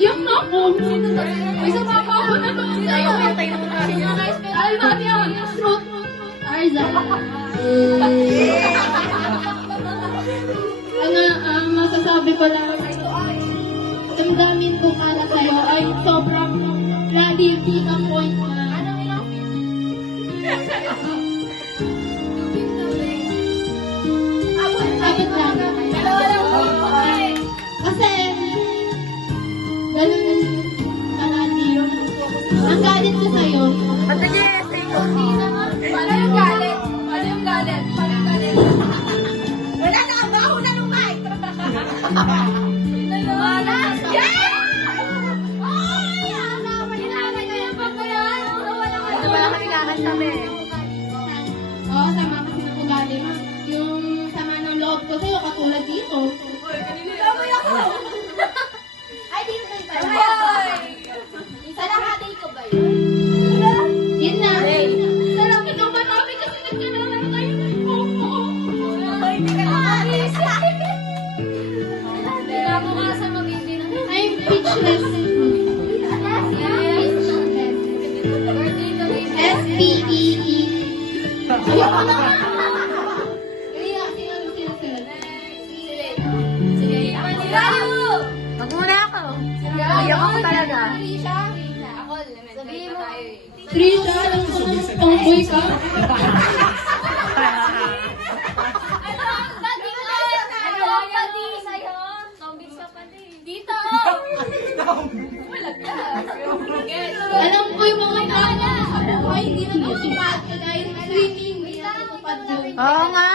Iyak na ako. May sumama ako na to. Sa'yo. Ay, mami ako. Throat. Arza. Masasabi ko lang, damdamin ko para sa'yo ay sobrang reality ka point na. Abot lang. Kasi, ganun kalati yun. Ang galit ko sa'yo. Paano yung galit? Paano yung galit? Paano yung galit? Wala na ang baho na lumay! Wala! Yeah! Ay! Kailangan ko yung pagkayan! Wala ka kailangan kami. Oo, sama kasi ng ugali mo. Yung sama ng loob ko sa'yo, katulad dito. Tama ako! Ay, di ko tayo pala. Sa lahat ko ba yun? Yun na. Salamat yung marami kasi nagkanalan tayo ng Coco. Ay, hindi ka nakakis. Kinabukasan mabibin. I'm speechless. S-P-E-E. Ayoko na. Wag muna ako. Ayaw ako talaga. Ako, sabihin mo. Trisha, alam ko naman tomboy ka. Alam ko yung mga tao sa buhay, hindi na matupad. Kagaya ng swimming, hindi na matupad yun. Oo nga.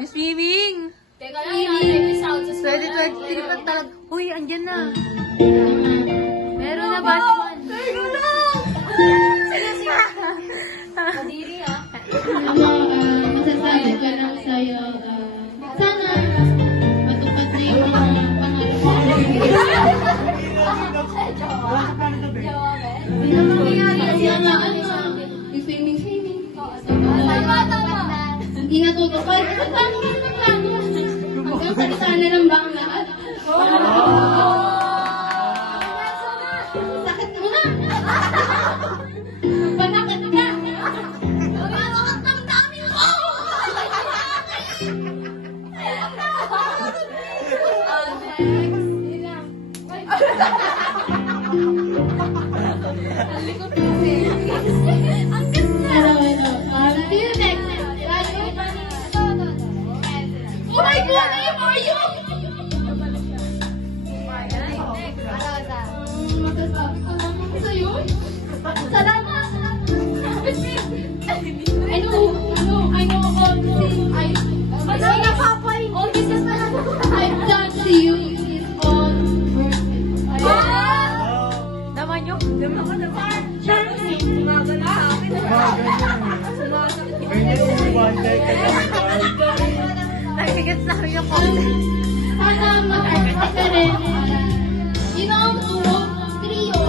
Yung swimming. Teka lang, yung sound sa 2023 pa talaga. Uy, andyan na. Meron na ba? Teka lang! Kadiri ha? Ako, masasabi ko lang sa'yo, sana matupad na yung mga pangarap ko. Hindi na mangyayari kasi ang yung swimming. Hindi natutupad. Paano ka naman plano? Hanggang salita na lang ba ang lahat? Sakit mo na! Panakit ka! Hello. See you next. Oh my God! Where are you? Masasabi ko naman sa'yo. Salamat! I know all the things I've done to you is all worth it. Naman yung... Nagigit na rin yung konti. Sana mag-artist ka rin. You know, trio.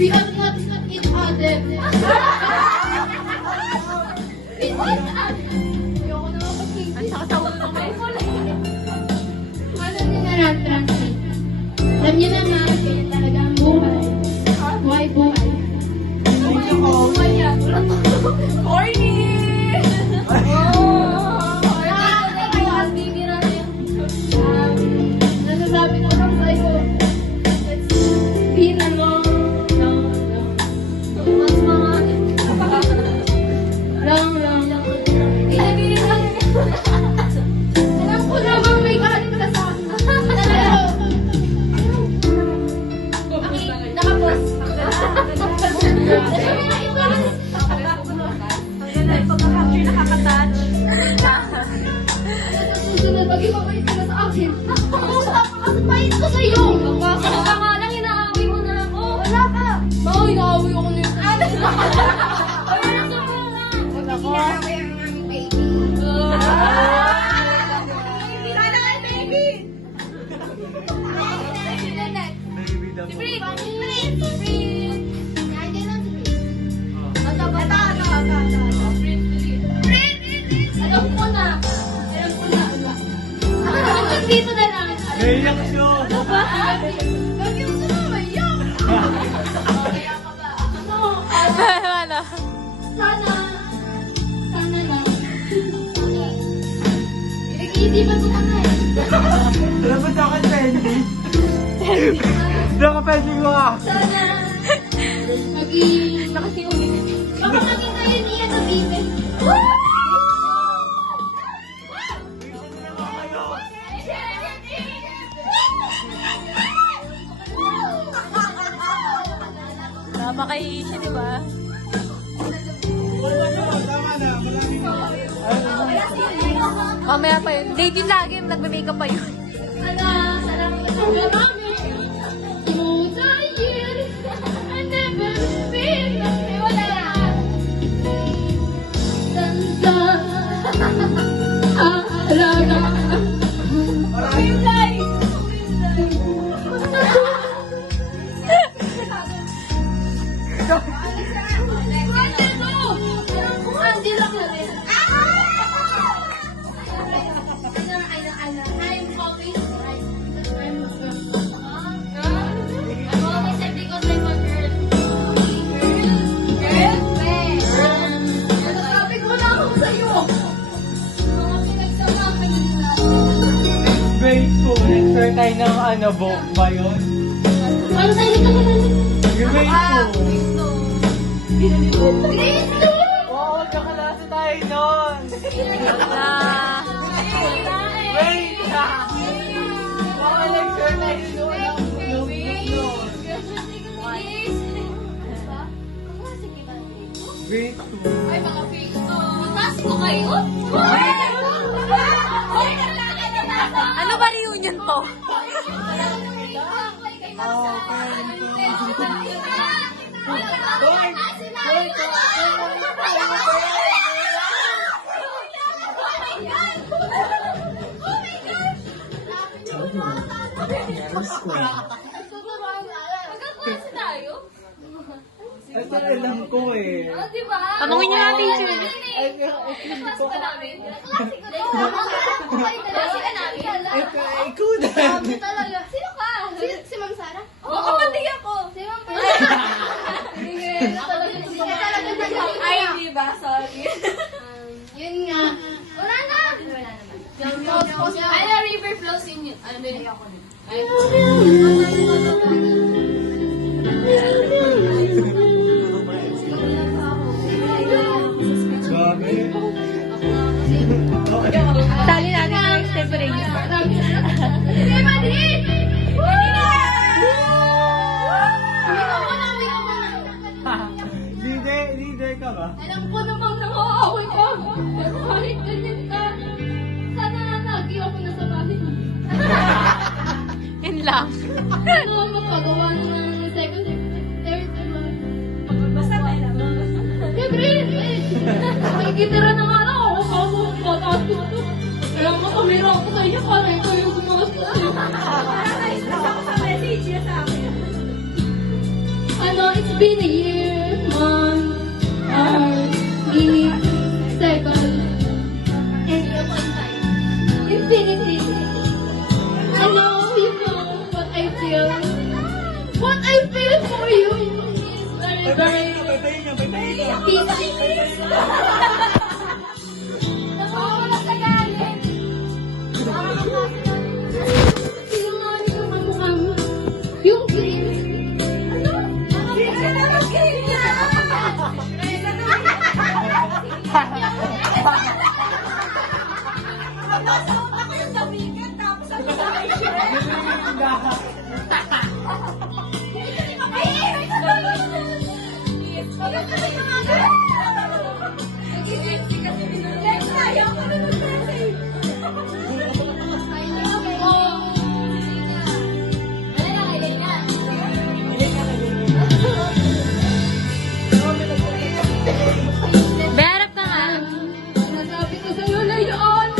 We are not each other. Ang sakasawag mo ba? Alam niyo na lang, translate. Alam niyo naman, kaya talaga ang buhay. Buhay. Corny! Nasasabi ko lang sa'yo, it's been a long. Alam ko naman may galit ka sa akin. Nakapos. Pagka-capture nakaka-touch. Susunod, mag-ibabalik ka na sa akin. Napakasabait ko sa'yo. Bakit ka nga lang, inaaway mo na ako. Wala ka. Bao, inaaway ako na yun. Wala ka muna. Inaaway ang aming baby. dito na lang. Naiyak siya. Ano ba? Lagi mo na maiyak. Kaya ka ba? Ano? Sana lang. Pinag-iisipan ko na nga eh. Alam mo sa akin, Penny? Naka-pending mo ka. Sana maging... Baka maging kayo niya sa bibe. Napaka-iisip, di ba? Tama na, Mamaya pa yun. Late yun lagi, nagme-makeup pa yun. Sarang marami. Through the years, I never feel wala. Ganda. Alaga. Kulay. Hindi lang yun. I'm always right. I'm always right because I'm a girl. Girl? Sabi ko na ako sa'yo. Mga pinagsamahan nila. Grade 2, nag-start tayo ng ano, book ba yun? Ano tayo ka na? Grade 2. Grade 2! Oo, kakalasa tayo nun. Wala. Wait na. Baka nag-start tayo nun ng notebook nun. Grade 2. Ay, mga fake to. Taas ko kayo? Ano ba reunion to? Ito alam ko eh. Tanungin niyo na, teacher. Ikaw na. Sino ka? Si Ma'am Sara? Oo, kapatid ako. Si Ma'am Sara? Ay, di ba? Sorry. Yun nga. Wala na. Ay, na river flows in you. Ano yun? Ay, Grabe. Tali natin ng extemporaneous. Hindi, Madrid! Leader ka ba? Alam ko namang nangaaway ka. Pero kahit ganyan ka, sana lagi ako nasa bahay. Yun lang. Ano ang magpagawa ng second, third, basta tayo na. Siyempre, may gitara na nga lang ako. Ako, mataas ko ito. Kaya makamira ako sa inyo para ikaw yung gumastos yun. Para na-stress ako sa message niya sa akin. Ano, it's been a year, month, hours, minutes, seconds, and infinity. I know you know what I feel. What I feel for you is very, very peaceful. Nakawala sa galit. Sinungaling yung mukha mo. Yung green. Ano? Sino na mag-green niya? Nasa utak ko yung damigan, tapos ang Berap ka nga. Nasabi ko sa'yo na yun.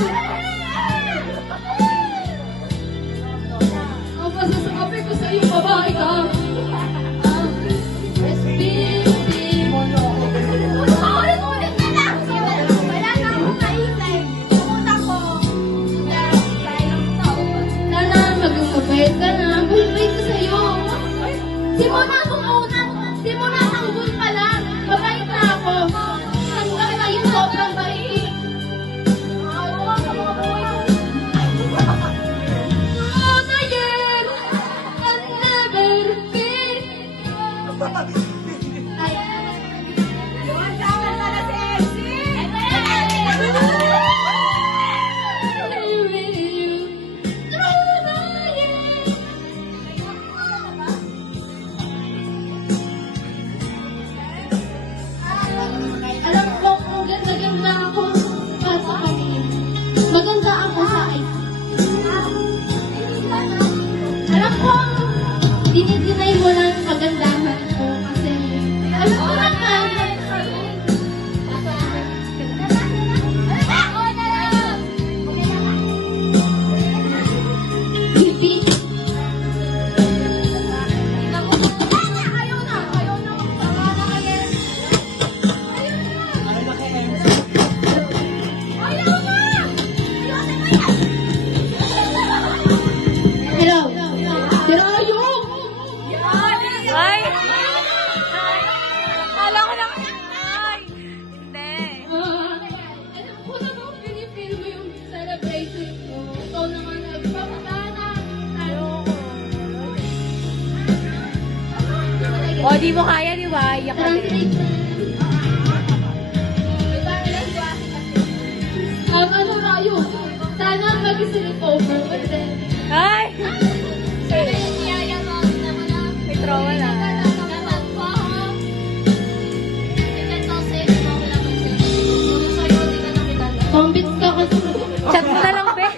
Ang masasabi ko sa'yo, babae ka. Ulit na lang! ko, dinidinay mo lang ang kagandahan ko kasi alam ko naman. Pipi. Hello. Pero ayun. Ay! Kala ko lang. Ay! Hindi. Alam ko na kung pinipil mo yung celebration ko. Ikaw naman nagpapatana. O, di mo kaya, di ba? Iyak ka din. Ano Rayo? Sana mag-sleep over. Ay! May trauma na. Convince ka kasi. Chat mo na lang, be.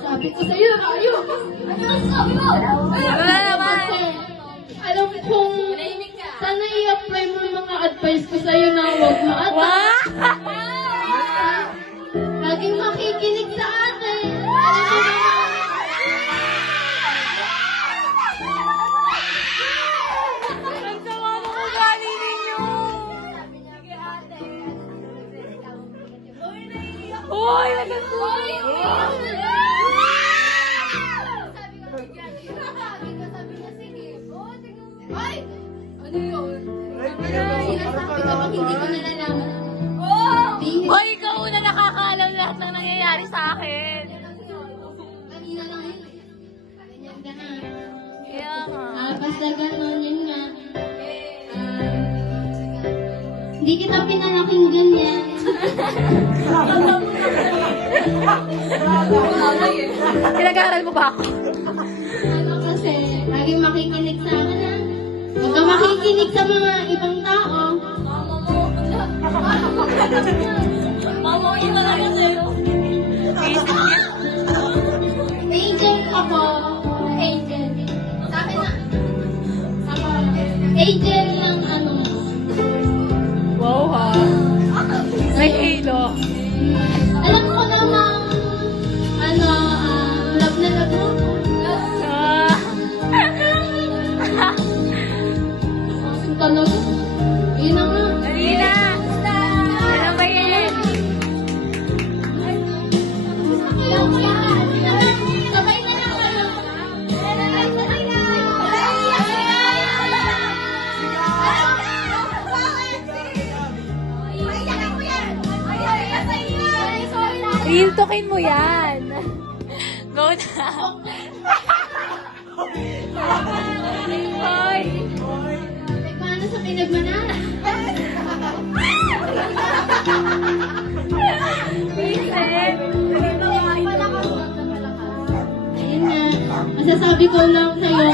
Sabi ko sa'yo, Rayo. Ano na naman? Alam ko kung sana i-apply mo yung mga advice ko sa'yo na huwag maata. Wow! Laging makikinig sa atin. Ang sama mo ugali ninyo. Uy, Sinasabi ko pag hindi ko nalalaman. Hoy, ikaw na nakakaalam lahat ng nangyayari sa akin. Kanina lang yun. Ganyan ka na. Kaya nga. Basta gano'n, yun nga. Hindi kita pinalaking ganyan. Pinag-aaral mo ba ako? Ano kasi, laging makikinig sa akin ha. Huwag ka makikinig sa mga ibang tao. Angel ako. Angel. Sa akin na. Ako. Angel ng ano. Wow, ha? May halo. Alam ko namang love na love mo. Ah. Asin ka na. Yun na nga. Dali na. Ano ba yan? Sabay na lang kayo. Rintokin mo yan. Go na. Hoy. Ay, paano sa pinagmanala? Vincent. Ayun nga. Masasabi ko lang sa'yo.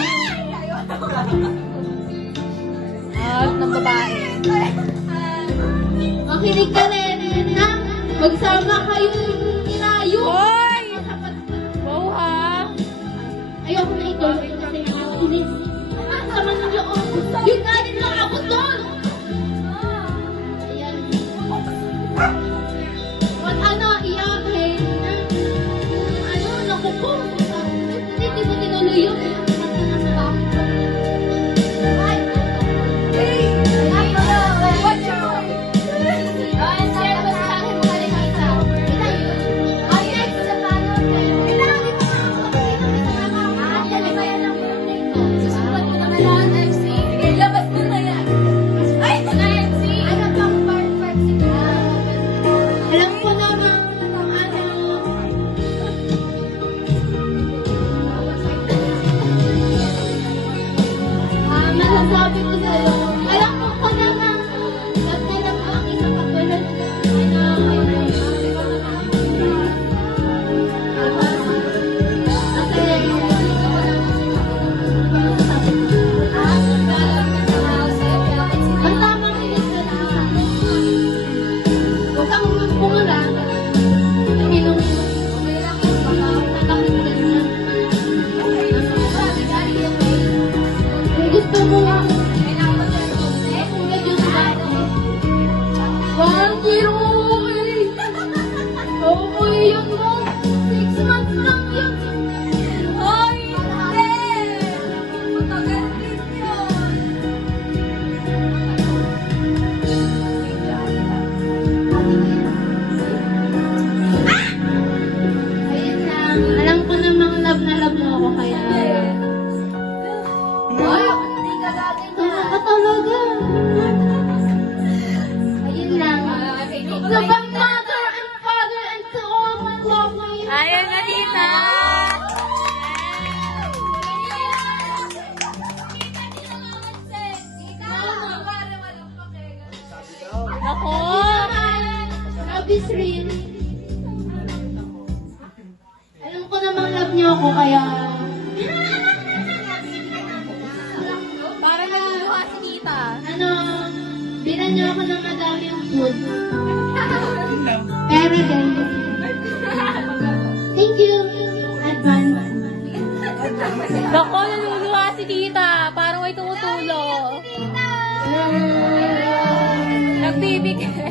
Out ng babae. Makinig ka rin, ha? Magsama kayong nilayo. Hoy! Wow, ha? Ayoko na ito. Kasi inis. Sama ng loob. Yung galit lang ako doon. Ayan. Wag ano, iyakin. Ano, naku po. Hindi mo tinuloy yun. Nako! Love is real. Alam ko namang love niyo ako, kaya... Parang nagluha si Tita. Ano, bilan niyo ako ng madaming food. Pero guys, thank you, advance. Nako, naluluha si Tita. Parang may tumutulo. Nagbibigay.